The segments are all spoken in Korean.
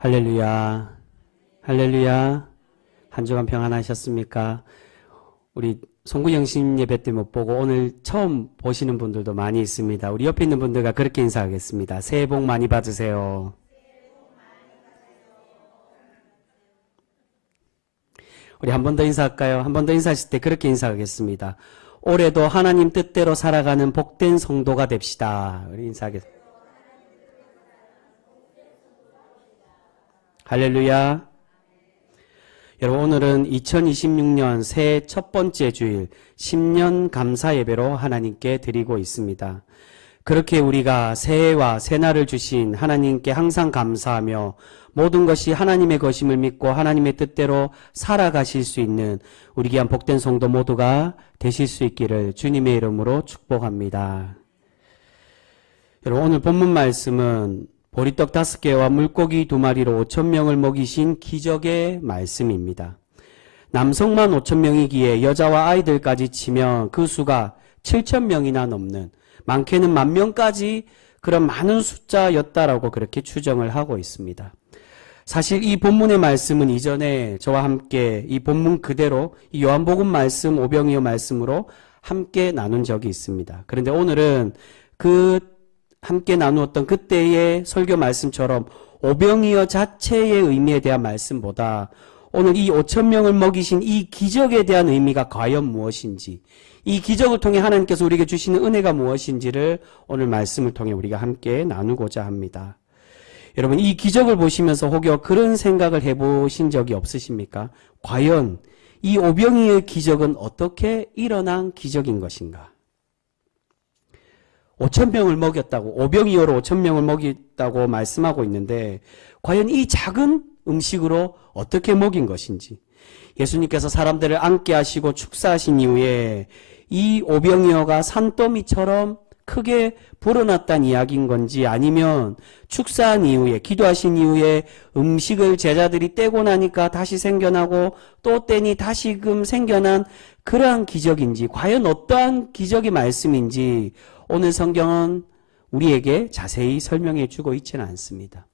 할렐루야. 할렐루야. 한 주간 평안하셨습니까? 우리 송구영신 예배 때 못 보고 오늘 처음 보시는 분들도 많이 있습니다. 우리 옆에 있는 분들과 그렇게 인사하겠습니다. 새해 복 많이 받으세요. 우리 한 번 더 인사할까요? 한 번 더 인사하실 때 그렇게 인사하겠습니다. 올해도 하나님 뜻대로 살아가는 복된 성도가 됩시다. 우리 인사하겠습니다. 할렐루야. 여러분 오늘은 2026년 새해 첫 번째 주일 10년 감사 예배로 하나님께 드리고 있습니다. 그렇게 우리가 새해와 새날을 주신 하나님께 항상 감사하며 모든 것이 하나님의 것임을 믿고 하나님의 뜻대로 살아가실 수 있는 우리 귀한 복된 성도 모두가 되실 수 있기를 주님의 이름으로 축복합니다. 여러분 오늘 본문 말씀은 보리떡 다섯 개와 물고기 두 마리로 오천 명을 먹이신 기적의 말씀입니다. 남성만 오천 명이기에 여자와 아이들까지 치면 그 수가 칠천 명이나 넘는 많게는 만 명까지 그런 많은 숫자였다라고 그렇게 추정을 하고 있습니다. 사실 이 본문의 말씀은 이전에 저와 함께 이 본문 그대로 이 요한복음 말씀 오병이어 말씀으로 함께 나눈 적이 있습니다. 그런데 오늘은 그 함께 나누었던 그때의 설교 말씀처럼 오병이어 자체의 의미에 대한 말씀보다 오늘 이 5천 명을 먹이신 이 기적에 대한 의미가 과연 무엇인지 이 기적을 통해 하나님께서 우리에게 주시는 은혜가 무엇인지를 오늘 말씀을 통해 우리가 함께 나누고자 합니다. 여러분 이 기적을 보시면서 혹여 그런 생각을 해보신 적이 없으십니까? 과연 이 오병이의 기적은 어떻게 일어난 기적인 것인가? 5천 명을 먹였다고 오병이어로 5천 명을 먹였다고 말씀하고 있는데 과연 이 작은 음식으로 어떻게 먹인 것인지 예수님께서 사람들을 앉게 하시고 축사하신 이후에 이 오병이어가 산더미처럼 크게 불어났다는 이야기인 건지 아니면 축사한 이후에 기도하신 이후에 음식을 제자들이 떼고 나니까 다시 생겨나고 또 떼니 다시금 생겨난 그러한 기적인지 과연 어떠한 기적의 말씀인지 오늘 성경은 우리에게 자세히 설명해 주고 있지는 않습니다.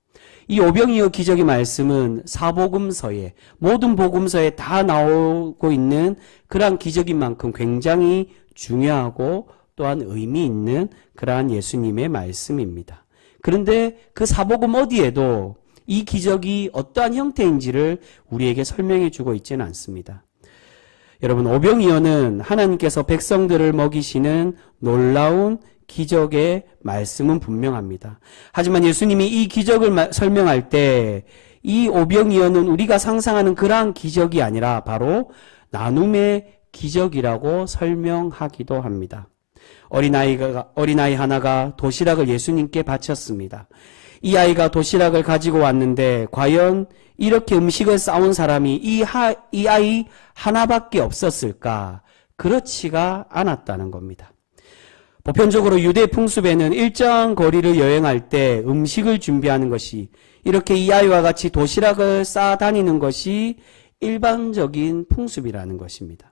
이 오병이어 기적의 말씀은 사복음서에 모든 복음서에 다 나오고 있는 그러한 기적인 만큼 굉장히 중요하고 또한 의미 있는 그러한 예수님의 말씀입니다. 그런데 그 사복음 어디에도 이 기적이 어떠한 형태인지를 우리에게 설명해 주고 있지는 않습니다. 여러분 오병이어는 하나님께서 백성들을 먹이시는 놀라운 기적의 말씀은 분명합니다. 하지만 예수님이 이 기적을 마, 설명할 때 이 오병이어는 우리가 상상하는 그러한 기적이 아니라 바로 나눔의 기적이라고 설명하기도 합니다. 어린아이가, 어린아이 하나가 도시락을 예수님께 바쳤습니다. 이 아이가 도시락을 가지고 왔는데 과연 이렇게 음식을 싸온 사람이 이, 하, 이 아이 하나밖에 없었을까? 그렇지가 않았다는 겁니다. 보편적으로 유대 풍습에는 일정 거리를 여행할 때 음식을 준비하는 것이 이렇게 이 아이와 같이 도시락을 쌓아 다니는 것이 일반적인 풍습이라는 것입니다.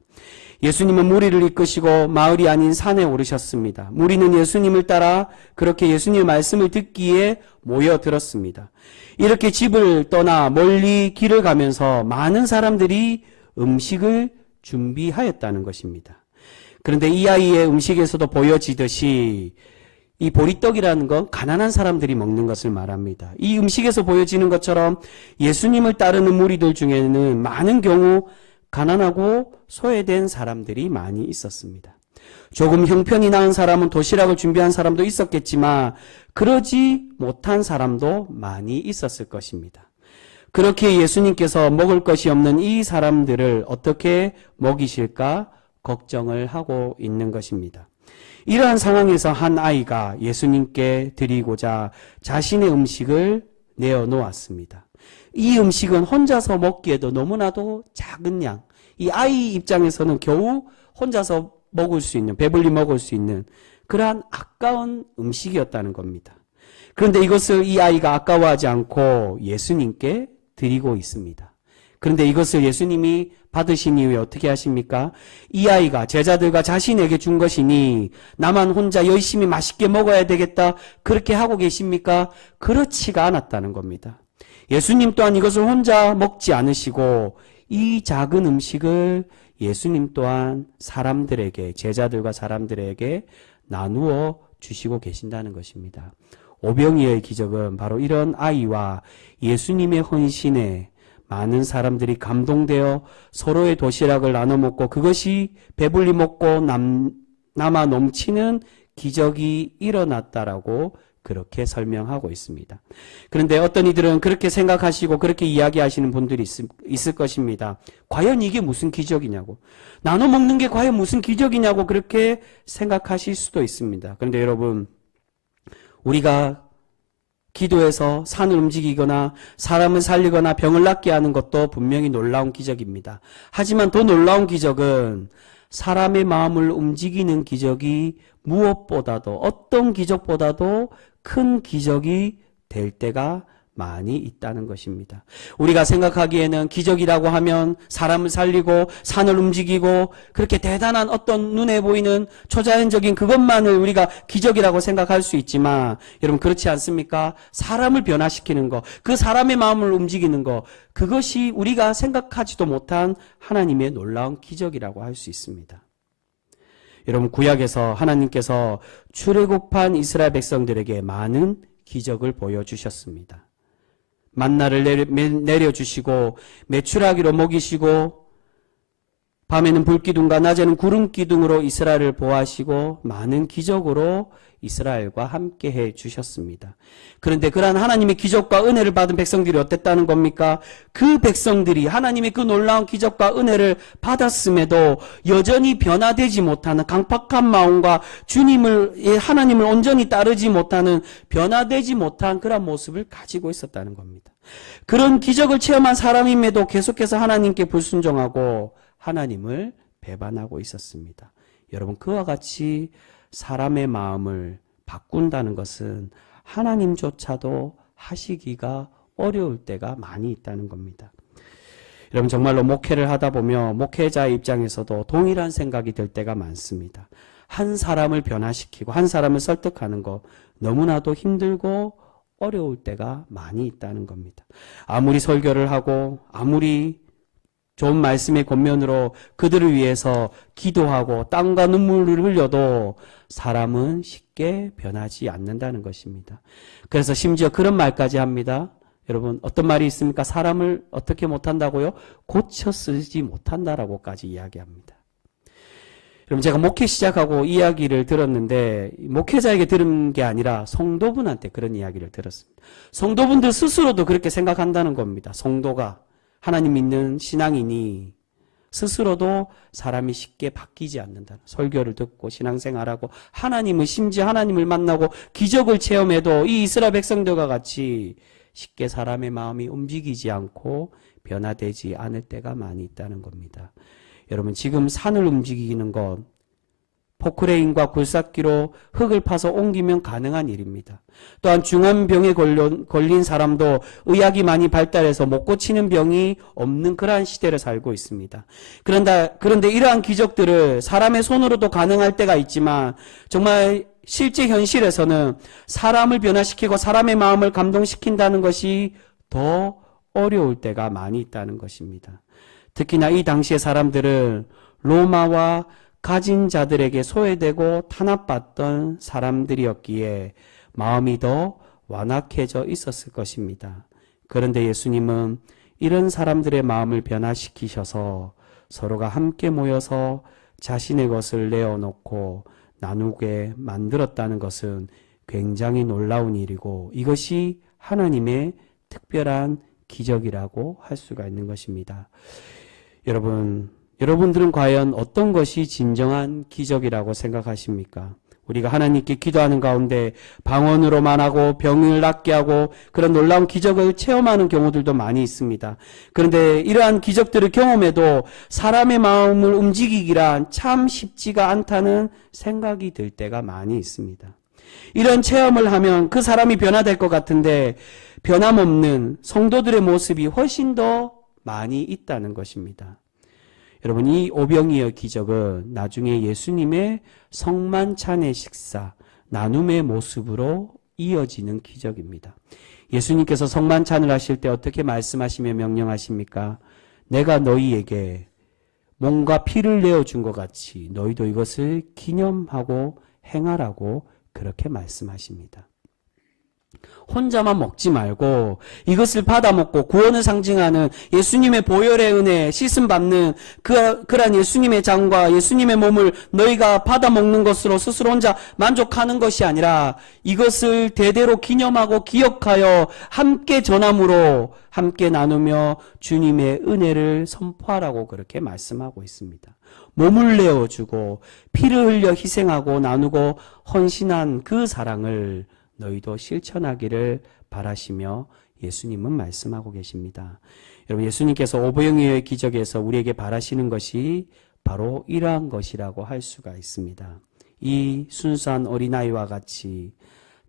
예수님은 무리를 이끄시고 마을이 아닌 산에 오르셨습니다. 무리는 예수님을 따라 그렇게 예수님의 말씀을 듣기에 모여들었습니다. 이렇게 집을 떠나 멀리 길을 가면서 많은 사람들이 음식을 준비하였다는 것입니다. 그런데 이 아이의 음식에서도 보여지듯이 이 보리떡이라는 건 가난한 사람들이 먹는 것을 말합니다. 이 음식에서 보여지는 것처럼 예수님을 따르는 무리들 중에는 많은 경우 가난하고 소외된 사람들이 많이 있었습니다. 조금 형편이 나은 사람은 도시락을 준비한 사람도 있었겠지만 그러지 못한 사람도 많이 있었을 것입니다. 그렇게 예수님께서 먹을 것이 없는 이 사람들을 어떻게 먹이실까 걱정을 하고 있는 것입니다. 이러한 상황에서 한 아이가 예수님께 드리고자 자신의 음식을 내어 놓았습니다. 이 음식은 혼자서 먹기에도 너무나도 작은 양. 이 아이 입장에서는 겨우 혼자서 먹을 수 있는, 배불리 먹을 수 있는 그러한 아까운 음식이었다는 겁니다. 그런데 이것을 이 아이가 아까워하지 않고 예수님께 드리고 있습니다. 그런데 이것을 예수님이 받으신 이후에 어떻게 하십니까? 이 아이가 제자들과 자신에게 준 것이니 나만 혼자 열심히 맛있게 먹어야 되겠다. 그렇게 하고 계십니까? 그렇지가 않았다는 겁니다. 예수님 또한 이것을 혼자 먹지 않으시고 이 작은 음식을 예수님 또한 사람들에게 제자들과 사람들에게 나누어 주시고 계신다는 것입니다. 오병이어의 기적은 바로 이런 아이와 예수님의 헌신에 많은 사람들이 감동되어 서로의 도시락을 나눠 먹고 그것이 배불리 먹고 남, 남아 넘치는 기적이 일어났다라고 그렇게 설명하고 있습니다. 그런데 어떤 이들은 그렇게 생각하시고 그렇게 이야기하시는 분들이 있을, 있을 것입니다. 과연 이게 무슨 기적이냐고. 나눠 먹는 게 과연 무슨 기적이냐고 그렇게 생각하실 수도 있습니다. 그런데 여러분, 우리가 기도해서 산을 움직이거나 사람을 살리거나 병을 낫게 하는 것도 분명히 놀라운 기적입니다. 하지만 더 놀라운 기적은 사람의 마음을 움직이는 기적이 무엇보다도 어떤 기적보다도 큰 기적이 될 때가 많이 있다는 것입니다. 우리가 생각하기에는 기적이라고 하면 사람을 살리고 산을 움직이고 그렇게 대단한 어떤 눈에 보이는 초자연적인 그것만을 우리가 기적이라고 생각할 수 있지만 여러분 그렇지 않습니까? 사람을 변화시키는 거, 그 사람의 마음을 움직이는 거, 그것이 우리가 생각하지도 못한 하나님의 놀라운 기적이라고 할 수 있습니다. 여러분 구약에서 하나님께서 출애굽한 이스라엘 백성들에게 많은 기적을 보여주셨습니다. 만나를 내려, 주시고 매출하기로 먹이시고 밤에는 불기둥과 낮에는 구름기둥으로 이스라엘을 보호하시고 많은 기적으로 이스라엘과 함께 해 주셨습니다. 그런데 그러한 하나님의 기적과 은혜를 받은 백성들이 어땠다는 겁니까? 그 백성들이 하나님의 그 놀라운 기적과 은혜를 받았음에도 여전히 변화되지 못하는 강팍한 마음과 주님을 예, 하나님을 온전히 따르지 못하는 변화되지 못한 그런 모습을 가지고 있었다는 겁니다. 그런 기적을 체험한 사람임에도 계속해서 하나님께 불순종하고 하나님을 배반하고 있었습니다. 여러분 그와 같이 사람의 마음을 바꾼다는 것은 하나님조차도 하시기가 어려울 때가 많이 있다는 겁니다. 여러분 정말로 목회를 하다 보면 목회자의 입장에서도 동일한 생각이 들 때가 많습니다. 한 사람을 변화시키고 한 사람을 설득하는 거 너무나도 힘들고 어려울 때가 많이 있다는 겁니다. 아무리 설교를 하고 아무리 좋은 말씀의 권면으로 그들을 위해서 기도하고 땀과 눈물을 흘려도 사람은 쉽게 변하지 않는다는 것입니다. 그래서 심지어 그런 말까지 합니다. 여러분 어떤 말이 있습니까? 사람을 어떻게 못한다고요? 고쳐 쓰지 못한다라고까지 이야기합니다. 여러분 제가 목회 시작하고 이야기를 들었는데 목회자에게 들은 게 아니라 성도분한테 그런 이야기를 들었습니다. 성도분들 스스로도 그렇게 생각한다는 겁니다. 성도가 하나님 믿는 신앙이니 스스로도 사람이 쉽게 바뀌지 않는다. 설교를 듣고 신앙생활하고 하나님을 심지어 하나님을 만나고 기적을 체험해도 이 이스라엘 백성들과 같이 쉽게 사람의 마음이 움직이지 않고 변화되지 않을 때가 많이 있다는 겁니다. 여러분 지금 산을 움직이는 것 포크레인과 굴삭기로 흙을 파서 옮기면 가능한 일입니다. 또한 중한 병에 걸린 사람도 의학이 많이 발달해서 못 고치는 병이 없는 그러한 시대를 살고 있습니다. 그런데, 그런데 이러한 기적들을 사람의 손으로도 가능할 때가 있지만 정말 실제 현실에서는 사람을 변화시키고 사람의 마음을 감동시킨다는 것이 더 어려울 때가 많이 있다는 것입니다. 특히나 이 당시의 사람들은 로마와 가진 자들에게 소외되고 탄압받던 사람들이었기에 마음이 더 완악해져 있었을 것입니다. 그런데 예수님은 이런 사람들의 마음을 변화시키셔서 서로가 함께 모여서 자신의 것을 내어놓고 나누게 만들었다는 것은 굉장히 놀라운 일이고 이것이 하나님의 특별한 기적이라고 할 수가 있는 것입니다. 여러분, 여러분들은 과연 어떤 것이 진정한 기적이라고 생각하십니까? 우리가 하나님께 기도하는 가운데 방언으로만 하고 병을 낫게 하고 그런 놀라운 기적을 체험하는 경우들도 많이 있습니다. 그런데 이러한 기적들을 경험해도 사람의 마음을 움직이기란 참 쉽지가 않다는 생각이 들 때가 많이 있습니다. 이런 체험을 하면 그 사람이 변화될 것 같은데 변함없는 성도들의 모습이 훨씬 더 많이 있다는 것입니다. 여러분 이 오병이어 기적은 나중에 예수님의 성만찬의 식사 나눔의 모습으로 이어지는 기적입니다. 예수님께서 성만찬을 하실 때 어떻게 말씀하시며 명령하십니까? 내가 너희에게 몸과 피를 내어준 것 같이 너희도 이것을 기념하고 행하라고 그렇게 말씀하십니다. 혼자만 먹지 말고 이것을 받아 먹고 구원을 상징하는 예수님의 보혈의 은혜 씻음 받는 그 그러한 예수님의 장과 예수님의 몸을 너희가 받아 먹는 것으로 스스로 혼자 만족하는 것이 아니라 이것을 대대로 기념하고 기억하여 함께 전함으로 함께 나누며 주님의 은혜를 선포하라고 그렇게 말씀하고 있습니다. 몸을 내어 주고 피를 흘려 희생하고 나누고 헌신한 그 사랑을 너희도 실천하기를 바라시며 예수님은 말씀하고 계십니다. 여러분 예수님께서 오보영의 기적에서 우리에게 바라시는 것이 바로 이러한 것이라고 할 수가 있습니다. 이 순수한 어린아이와 같이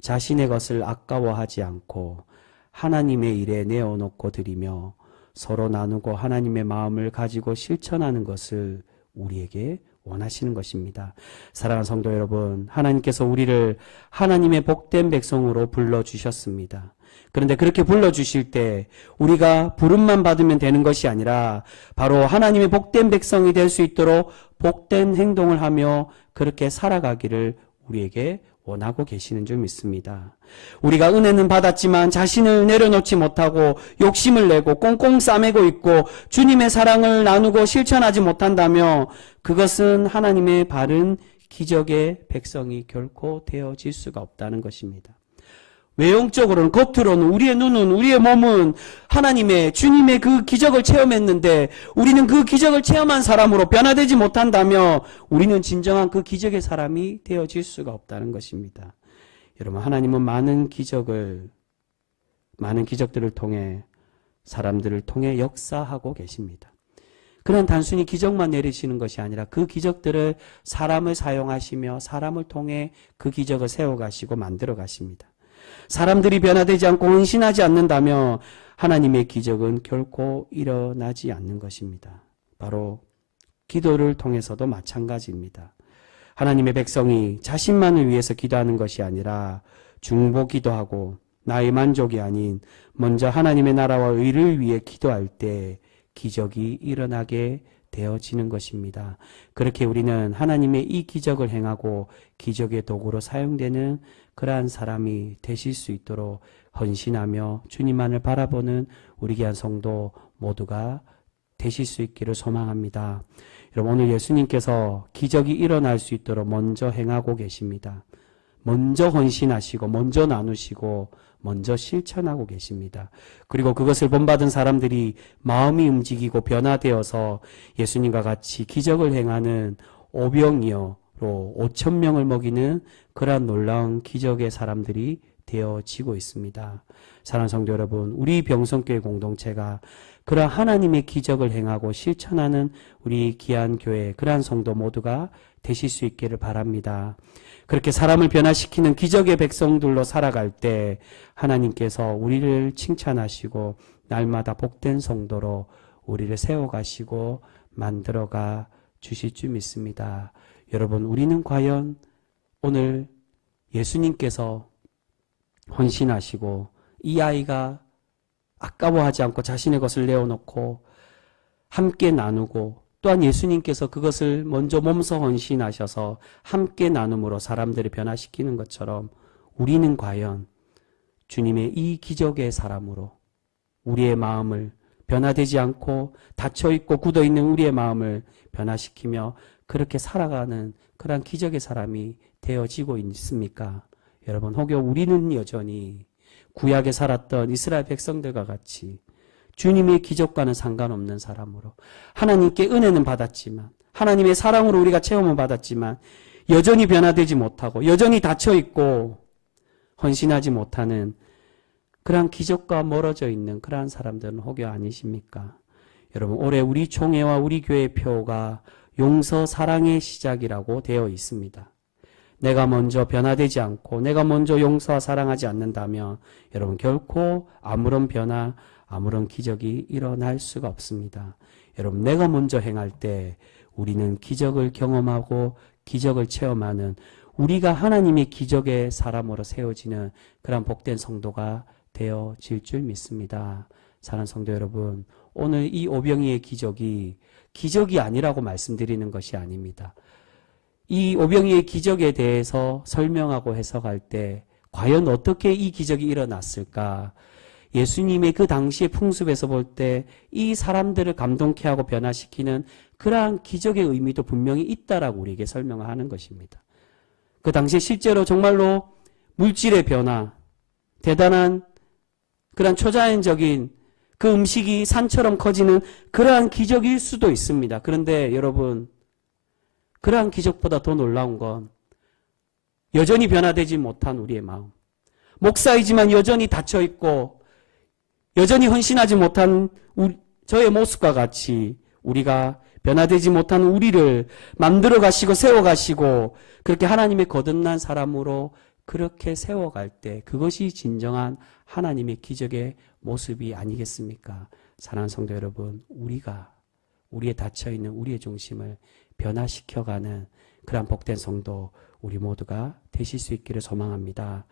자신의 것을 아까워하지 않고 하나님의 일에 내어놓고 드리며 서로 나누고 하나님의 마음을 가지고 실천하는 것을 우리에게 원하시는 것입니다. 사랑하는 성도 여러분, 하나님께서 우리를 하나님의 복된 백성으로 불러주셨습니다. 그런데 그렇게 불러주실 때 우리가 부름만 받으면 되는 것이 아니라 바로 하나님의 복된 백성이 될 수 있도록 복된 행동을 하며 그렇게 살아가기를 우리에게 원하고 계시는 줄 믿습니다. 우리가 은혜는 받았지만 자신을 내려놓지 못하고 욕심을 내고 꽁꽁 싸매고 있고 주님의 사랑을 나누고 실천하지 못한다며 그것은 하나님의 바른 기적의 백성이 결코 되어질 수가 없다는 것입니다. 외형적으로는 겉으로는 우리의 눈은 우리의 몸은 하나님의 주님의 그 기적을 체험했는데 우리는 그 기적을 체험한 사람으로 변화되지 못한다며 우리는 진정한 그 기적의 사람이 되어질 수가 없다는 것입니다. 여러분 하나님은 많은 기적을 많은 기적들을 통해 사람들을 통해 역사하고 계십니다. 그런 단순히 기적만 내리시는 것이 아니라 그 기적들을 사람을 사용하시며 사람을 통해 그 기적을 세워가시고 만들어 가십니다. 사람들이 변화되지 않고 헌신하지 않는다며 하나님의 기적은 결코 일어나지 않는 것입니다. 바로 기도를 통해서도 마찬가지입니다. 하나님의 백성이 자신만을 위해서 기도하는 것이 아니라 중보 기도하고 나의 만족이 아닌 먼저 하나님의 나라와 의를 위해 기도할 때 기적이 일어나게 되어지는 것입니다. 그렇게 우리는 하나님의 이 기적을 행하고 기적의 도구로 사용되는 그러한 사람이 되실 수 있도록 헌신하며 주님만을 바라보는 우리 귀한 성도 모두가 되실 수 있기를 소망합니다. 여러분 오늘 예수님께서 기적이 일어날 수 있도록 먼저 행하고 계십니다. 먼저 헌신하시고 먼저 나누시고 먼저 실천하고 계십니다. 그리고 그것을 본받은 사람들이 마음이 움직이고 변화되어서 예수님과 같이 기적을 행하는 오병이어로 5천 명을 먹이는 그러한 놀라운 기적의 사람들이 되어지고 있습니다. 사랑하는 성도 여러분, 우리 병성교회 공동체가 그러한 하나님의 기적을 행하고 실천하는 우리 귀한 교회, 그러한 성도 모두가 되실 수 있기를 바랍니다. 그렇게 사람을 변화시키는 기적의 백성들로 살아갈 때 하나님께서 우리를 칭찬하시고 날마다 복된 성도로 우리를 세워가시고 만들어가 주실 줄 믿습니다. 여러분, 우리는 과연 오늘 예수님께서 헌신하시고 이 아이가 아까워하지 않고 자신의 것을 내어놓고 함께 나누고 또한 예수님께서 그것을 먼저 몸소 헌신하셔서 함께 나눔으로 사람들을 변화시키는 것처럼 우리는 과연 주님의 이 기적의 사람으로 우리의 마음을 변화되지 않고 닫혀있고 굳어있는 우리의 마음을 변화시키며 그렇게 살아가는 그러한 기적의 사람이 되어지고 있습니까? 여러분, 혹여 우리는 여전히 구약에 살았던 이스라엘 백성들과 같이 주님의 기적과는 상관없는 사람으로 하나님께 은혜는 받았지만 하나님의 사랑으로 우리가 체험을 받았지만 여전히 변화되지 못하고 여전히 닫혀 있고 헌신하지 못하는 그러한 기적과 멀어져 있는 그러한 사람들은 혹여 아니십니까? 여러분 올해 우리 총회와 우리 교회 표가 용서 사랑의 시작이라고 되어 있습니다. 내가 먼저 변화되지 않고 내가 먼저 용서와 사랑하지 않는다면 여러분 결코 아무런 변화 아무런 기적이 일어날 수가 없습니다. 여러분, 내가 먼저 행할 때 우리는 기적을 경험하고 기적을 체험하는 우리가 하나님의 기적의 사람으로 세워지는 그런 복된 성도가 되어질 줄 믿습니다. 사랑하는 성도 여러분, 오늘 이 오병이의 기적이 기적이 아니라고 말씀드리는 것이 아닙니다. 이 오병이의 기적에 대해서 설명하고 해석할 때 과연 어떻게 이 기적이 일어났을까? 예수님의 그 당시의 풍습에서 볼 때 이 사람들을 감동케 하고 변화시키는 그러한 기적의 의미도 분명히 있다라고 우리에게 설명을 하는 것입니다. 그 당시에 실제로 정말로 물질의 변화, 대단한 그런 초자연적인 그 음식이 산처럼 커지는 그러한 기적일 수도 있습니다. 그런데 여러분, 그러한 기적보다 더 놀라운 건 여전히 변화되지 못한 우리의 마음. 목사이지만 여전히 닫혀 있고 여전히 헌신하지 못한 우리- 저의 모습과 같이 우리가 변화되지 못한 우리를 만들어 가시고 세워 가시고 그렇게 하나님의 거듭난 사람으로 그렇게 세워갈 때 그것이 진정한 하나님의 기적의 모습이 아니겠습니까? 사랑하는 성도 여러분, 우리가 우리의 닫혀 있는 우리의 중심을 변화시켜가는 그러한 복된 성도 우리 모두가 되실 수 있기를 소망합니다.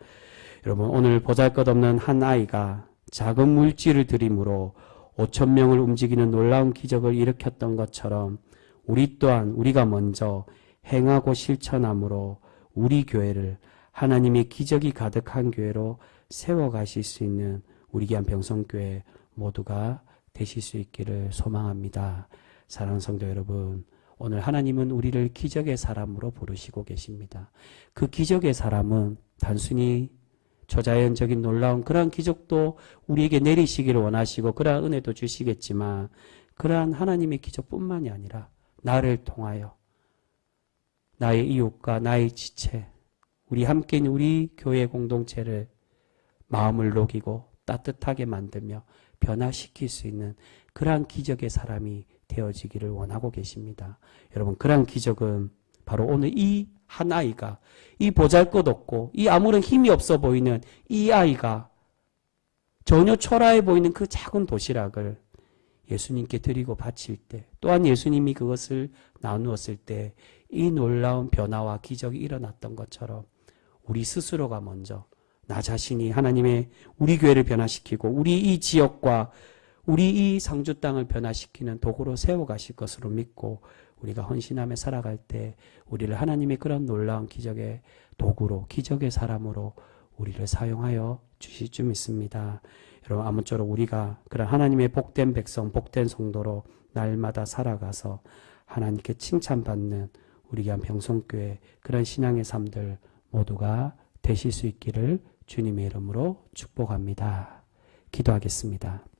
여러분 오늘 보잘것없는 한 아이가 작은 물질을 들임으로 5천 명을 움직이는 놀라운 기적을 일으켰던 것처럼 우리 또한 우리가 먼저 행하고 실천함으로 우리 교회를 하나님의 기적이 가득한 교회로 세워 가실 수 있는 우리 기한 병성교회 모두가 되실 수 있기를 소망합니다. 사랑하는 성도 여러분, 오늘 하나님은 우리를 기적의 사람으로 부르시고 계십니다. 그 기적의 사람은 단순히 초자연적인 놀라운 그러한 기적도 우리에게 내리시기를 원하시고 그러한 은혜도 주시겠지만 그러한 하나님의 기적뿐만이 아니라 나를 통하여 나의 이웃과 나의 지체 우리 함께 있는 우리 교회 공동체를 마음을 녹이고 따뜻하게 만들며 변화시킬 수 있는 그러한 기적의 사람이 되어지기를 원하고 계십니다. 여러분 그러한 기적은 바로 오늘 이 한 아이가 이 보잘것 없고 이 아무런 힘이 없어 보이는 이 아이가 전혀 초라해 보이는 그 작은 도시락을 예수님께 드리고 바칠 때 또한 예수님이 그것을 나누었을 때 이 놀라운 변화와 기적이 일어났던 것처럼 우리 스스로가 먼저 나 자신이 하나님의 우리 교회를 변화시키고 우리 이 지역과 우리 이 상주 땅을 변화시키는 도구로 세워가실 것으로 믿고 우리가 헌신하며 살아갈 때 우리를 하나님의 그런 놀라운 기적의 도구로 기적의 사람으로 우리를 사용하여 주실 줄 믿습니다. 여러분 아무쪼록 우리가 그런 하나님의 복된 백성, 복된 성도로 날마다 살아가서 하나님께 칭찬받는 우리 귀한 병성교회 그런 신앙의 삶들 모두가 되실 수 있기를 주님의 이름으로 축복합니다. 기도하겠습니다.